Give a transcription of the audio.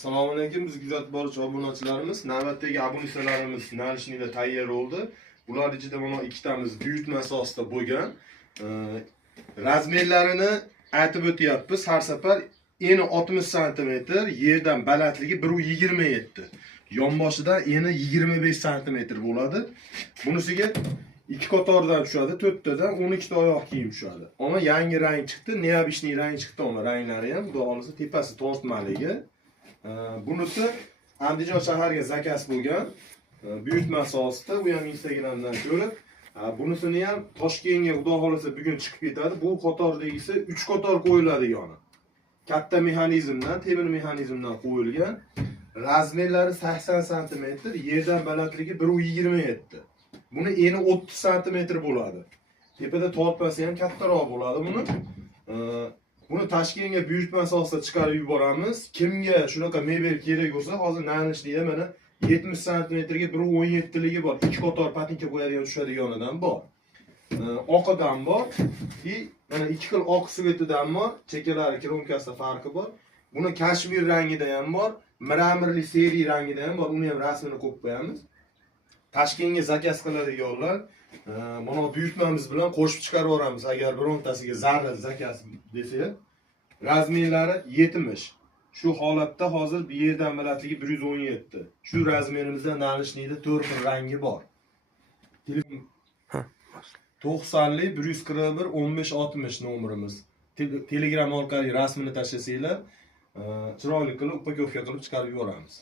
Assalomu alaykum, biz kuzatib boruvchi obunachilarimiz. Navbatdagi obunachilarimiz nalishnikda tayyor bo'ldi. Bular ichida mana ikkitamiz buyurtma asosida bo'lgan. Razmerlarini aytib o'tyapmiz. Har safar eni 60 sm, yerdan balandligi 1.27. Yonboshidan eni 25 sm bo'ladi. Bunisiga 2 qatordan tushadi, 4 tadan 12 ta oyoq kiyim tushadi. Ama yangi rang chiqdi, neobishniy rang chiqdi, ama ranglari ham, xudo xolisa tepasi tortmaligi. Bunisi Andijon shahariga zakaz bo'lgan. Buyurtma asosida, bu ham Instagramdan ko'rib, bunisini ham Toshkentga xudo xolisa bugun chiqib ketadi. Bu qatordagisi 3 qator qo'yiladi yoni. Katta mexanizmdan, temir mexanizmdan qo'yilgan. Razmerlari 80 sm, yerdan balandligi 1.27. Buni eni 30 sm bo'ladi. Tepada tortpasi ham kattaroq bo'ladi buni. Buni Toshkentga buyurtma asosida chiqarib yuboramiz. Kimga shunaqa mebel kerak bo'lsa, hozir nanishlikda mana 70 sm ga 1.17 ligi bor. 2 qator patinka qo'yadigan tushadiganidan bor. Oqidan bor. Mana 2 xil oq svetidan bor. Chekalari kromkasida farqi bor. Buni kashmir rangida ham bor. Miramirli seriya rangida ham bor. Uni ham rasmini qo'yib qo'yamiz. Toshkentga zakaz qiladiganlar mana buyurtmamiz bilan qo'shib chiqarib yuboramiz. Agar birontasiga zarra zakaz desa, razmerlari 70. Shu holatda hozir bu yerdan balandligi 117. Shu razmerimizda nalishnikda 4 xil rangi bor. 90li 141 15 60 nomerimiz. Telegram orqali rasmini tashlasanglar, chiroyli qilib upakovka qilib chiqarib yuboramiz.